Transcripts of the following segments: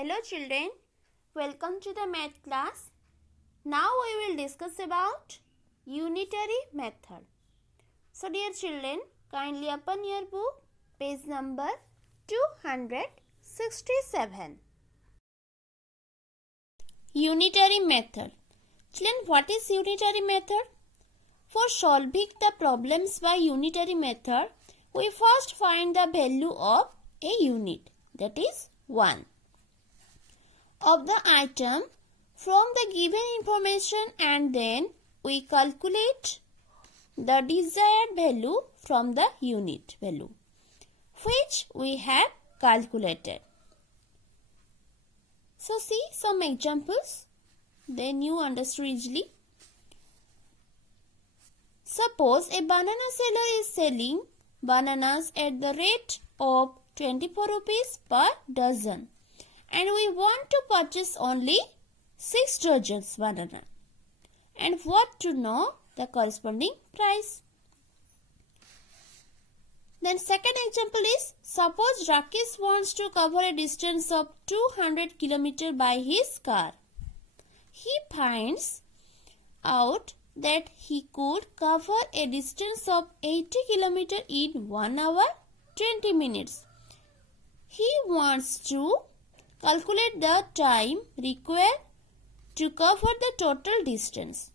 Hello children, welcome to the math class. Now we will discuss about unitary method. So dear children, kindly open your book, page number 267. Unitary method. Children, what is unitary method? For solving the problems by unitary method, we first find the value of a unit, that is 1. Of the item from the given information, and then we calculate the desired value from the unit value which we have calculated. So see some examples, then you understood easily. Suppose a banana seller is selling bananas at the rate of 24 rupees per dozen, and we want to purchase only 6 dozens banana and what to know the corresponding price. Then second example is, suppose Rakesh wants to cover a distance of 200 km by his car. He finds out that he could cover a distance of 80 km in 1 hour 20 minutes. He wants to calculate the time required to cover the total distance.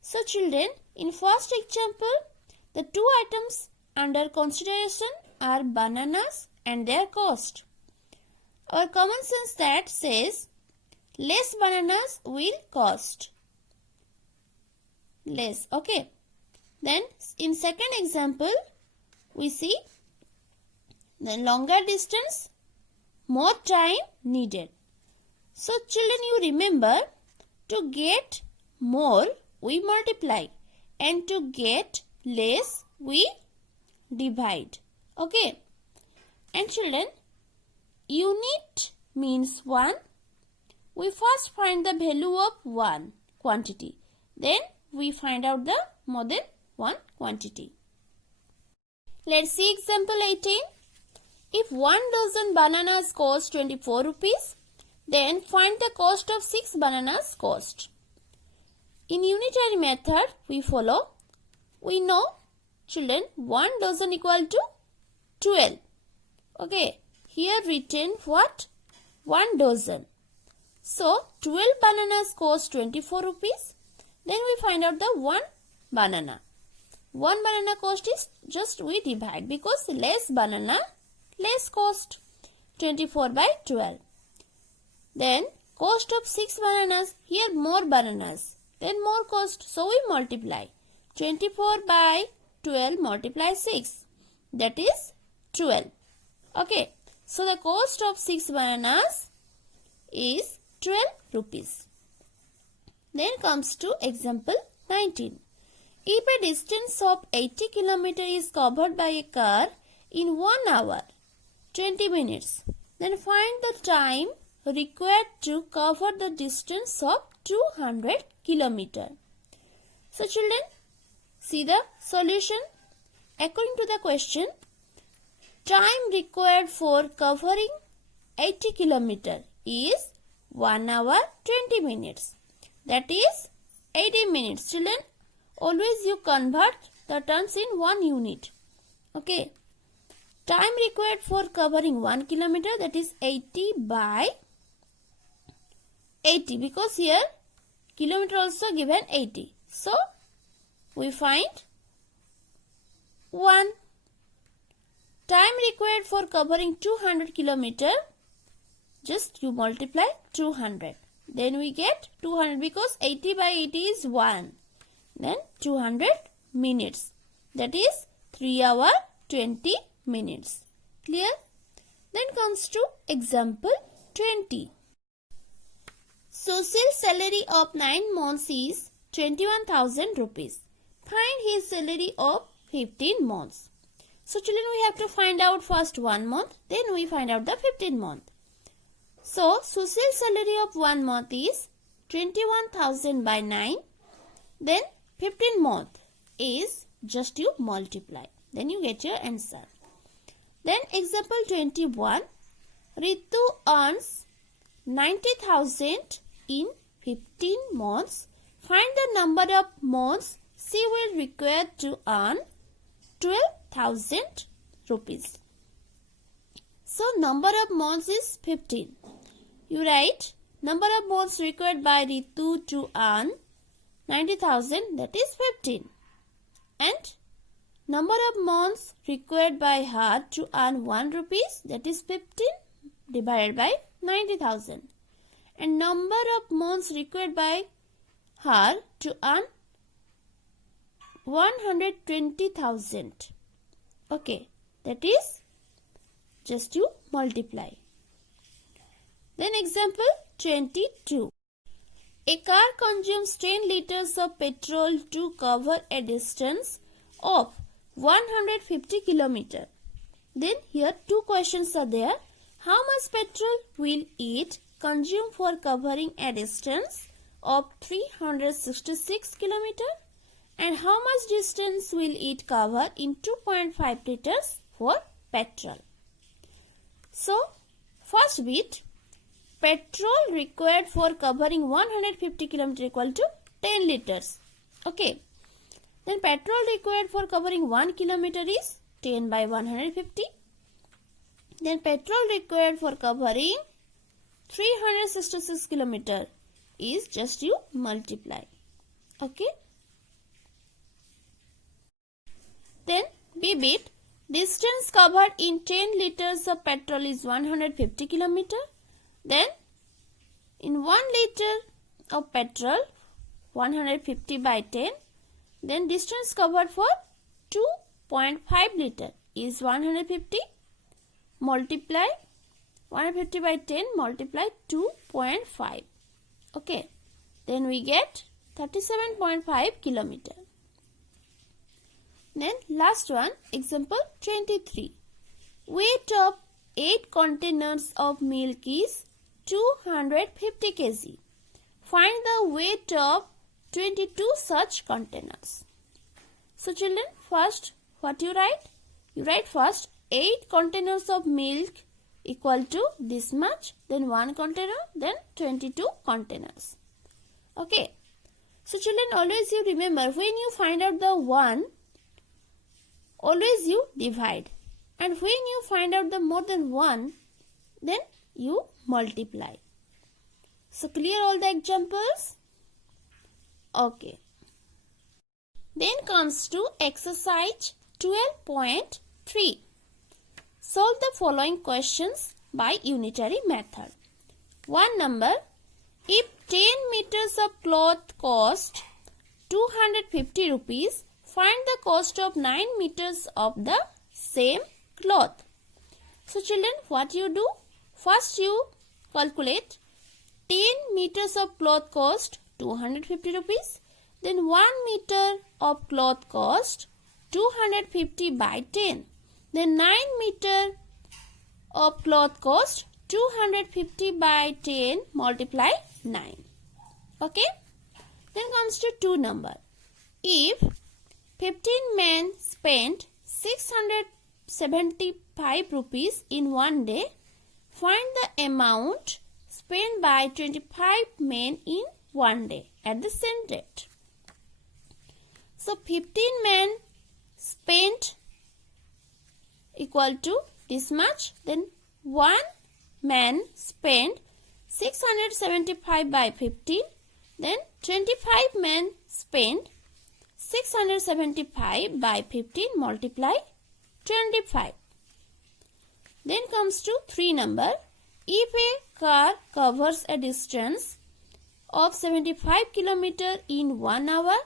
So children, in first example, the two items under consideration are bananas and their cost. Our common sense that says less bananas will cost less. Okay. Then in second example, we see the longer distance, more time needed. So children, you remember, to get more we multiply and to get less we divide. Okay. And children, unit means 1. We first find the value of 1 quantity. Then we find out the more than 1 quantity. Let's see example 18. If 1 dozen bananas cost 24 rupees, then find the cost of 6 bananas cost. In unitary method, we follow. We know, children, 1 dozen equal to 12. Okay, here written what? 1 dozen. So, 12 bananas cost 24 rupees. Then we find out the 1 banana. 1 banana cost is just we divide because less banana, less cost. 24 by 12. Then cost of 6 bananas, here more bananas, then more cost, so we multiply. 24 by 12 multiply 6, that is 12. Okay, so the cost of 6 bananas is 12 rupees. Then comes to example 19. If a distance of 80 km is covered by a car in 1 hour 20 minutes, then find the time required to cover the distance of 200 km. So children, see the solution. According to the question, time required for covering 80 km is 1 hour 20 minutes. That is 80 minutes. Children, always you convert the terms in 1 unit. Okay. Time required for covering 1 kilometer, that is 80 by 80, because here kilometer also given 80. So we find 1. Time required for covering 200 kilometer, just you multiply 200. Then we get 200 because 80 by 80 is 1. Then 200 minutes. That is 3 hour 20 minutes. Clear? Then comes to example 20. Sushil's salary of 9 months is 21,000 rupees. Find his salary of 15 months. So children, we have to find out first 1 month, then we find out the 15 month. So Sushil's salary of 1 month is 21,000 by 9. Then 15 month is just you multiply. Then you get your answer. Then example 21. Ritu earns 90,000 in 15 months. Find the number of months she will require to earn 12,000 rupees. So number of months is 15. You write number of months required by Ritu to earn 90,000, that is 15. And number of months required by her to earn 1 rupees, that is 15 divided by 90,000. And number of months required by her to earn 120,000. Okay, that is just you multiply. Then example 22. A car consumes 10 liters of petrol to cover a distance of 150 km. Then here two questions are there. How much petrol will it consume for covering a distance of 366 km? And how much distance will it cover in 2.5 liters for petrol? So, first bit, petrol required for covering 150 km equal to 10 liters. Okay. Then petrol required for covering 1 kilometer is 10 by 150. Then petrol required for covering 366 km is just you multiply. Okay. Then B bit, distance covered in 10 liters of petrol is 150 km. Then in 1 liter of petrol, 150 by 10. Then distance covered for 2.5 liter is 150 multiply 150 by 10 multiply 2.5. Okay. Then we get 37.5 kilometer. Then last one, example 23. Weight of 8 containers of milk is 250 kg. Find the weight of 22 such containers. So children, first what you write? You write first 8 containers of milk equal to this much, then 1 container, then 22 containers. Okay. So children, always you remember, when you find out the 1, always you divide. And when you find out the more than 1, then you multiply. So clear all the examples? Okay. Then comes to exercise 12.3. Solve the following questions by unitary method. 1 number. If 10 meters of cloth cost 250 rupees, find the cost of 9 meters of the same cloth. So children, what you do? First you calculate 10 meters of cloth cost 250 rupees. Then 1 meter of cloth cost 250 by 10. Then 9 meter of cloth cost 250 by 10 multiply 9. Okay. Then comes to 2 number. If 15 men spent 675 rupees in one day, find the amount spent by 25 men in one day at the same rate. So 15 men spent equal to this much. Then 1 man spent 675 by 15. Then 25 men spent 675 by 15 multiply 25. Then comes to 3 number. If a car covers a distance of 75 km in 1 hour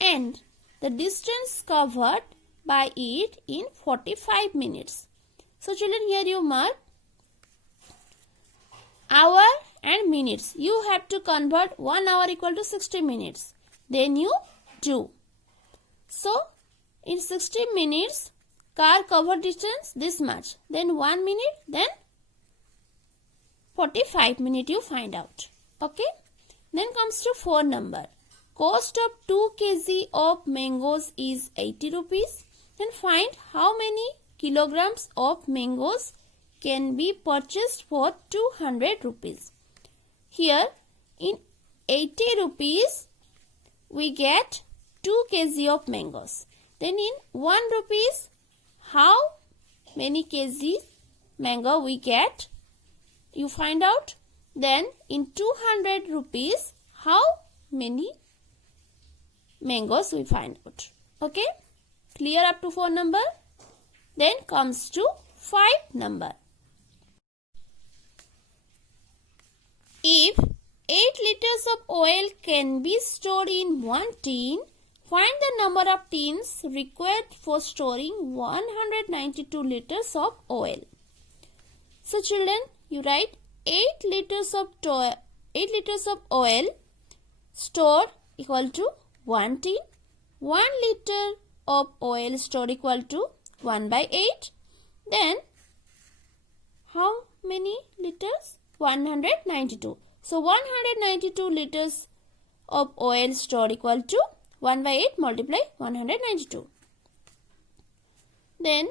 and the distance covered by it in 45 minutes. So children, here you mark hour and minutes. You have to convert 1 hour equal to 60 minutes. Then you do. So in 60 minutes, car covered distance this much. Then 1 minute, then 45 minutes you find out. Okay. Then comes to 4 number. Cost of 2 kg of mangoes is 80 rupees. Then find how many kilograms of mangoes can be purchased for 200 rupees. Here in 80 rupees we get 2 kg of mangoes. Then in 1 rupees how many kgs mango we get? You find out. Then in 200 rupees how many mangoes we find out. Okay? Clear up to 4 number? Then comes to 5 number. If 8 liters of oil can be stored in 1 tin, find the number of tins required for storing 192 liters of oil. So children, you write 8 liters of oil stored equal to 1 tin. 1 liter of oil stored equal to 1 by 8. Then how many liters? 192. So 192 liters of oil stored equal to 1 by 8 multiply 192. Then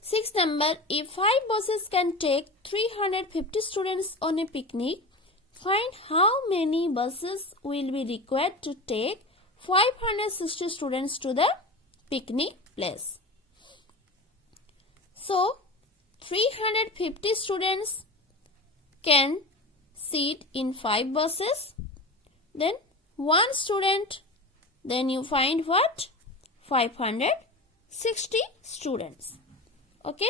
6 number, if 5 buses can take 350 students on a picnic, find how many buses will be required to take 560 students to the picnic place. So 350 students can sit in 5 buses. Then 1 student, then you find what? 560 students. Okay.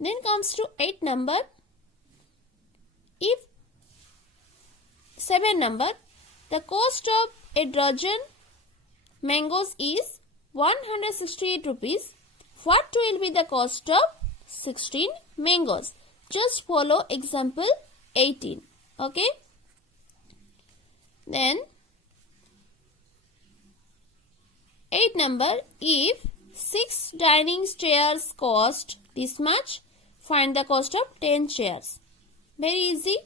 Then comes to 8 number. If 7 number, the cost of a dozen mangoes is 168 rupees. What will be the cost of 16 mangoes? Just follow example 18. Okay. Then 8 number, if 6 dining chairs cost this much, find the cost of 10 chairs. Very easy.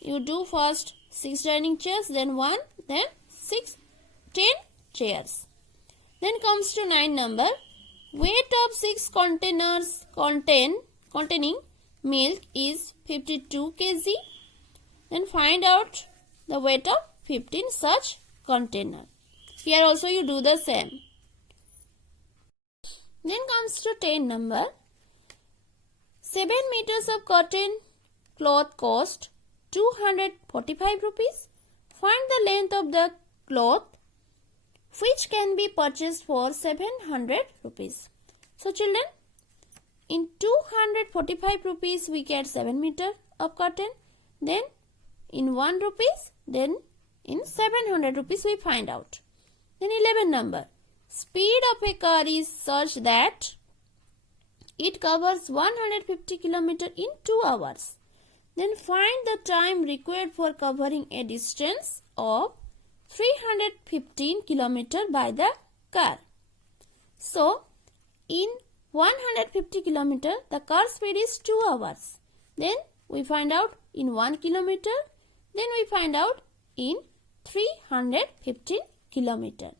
You do first 6 dining chairs, then 1, then 10 chairs. Then comes to 9 number. Weight of 6 containers containing milk is 52 kg. Then find out the weight of 15 such container. Here also you do the same. Then comes to 10 number. 7 meters of cotton cloth cost 245 rupees. Find the length of the cloth which can be purchased for 700 rupees. So children, in 245 rupees we get 7 meter of cotton. Then in 1 rupees, then in 700 rupees we find out. Then 11 number. Speed of a car is such that it covers 150 km in 2 hours. Then find the time required for covering a distance of 315 km by the car. So, in 150 km, the car speed is 2 hours. Then we find out in 1 km. Then we find out in 315 km.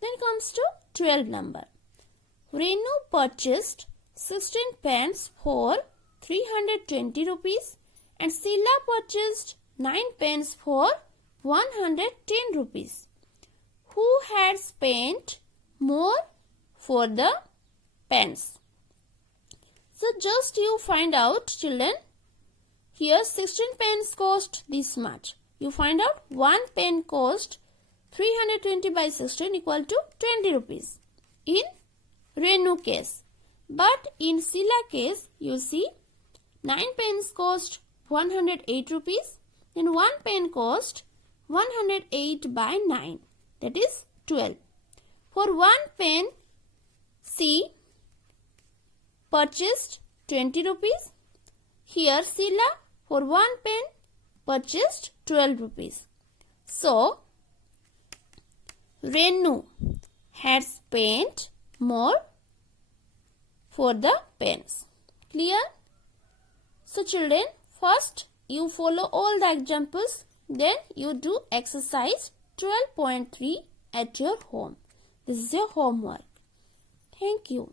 Then comes to 12 number. Renu purchased 16 pens for 320 rupees and Sila purchased 9 pens for 110 rupees. Who had spent more for the pens? So just you find out children. Here 16 pens cost this much. You find out 1 pen cost 320 by 16 equal to 20 rupees in Renu case. But in Sila case, you see 9 pens cost 108 rupees. Then 1 pen cost 108 by 9. That is 12. For 1 pen, C purchased 20 rupees. Here Sila for 1 pen purchased 12 rupees. So, Renu had spent more for the pens. Clear? So children, first you follow all the examples, then you do exercise 12.3 at your home. This is your homework. Thank you.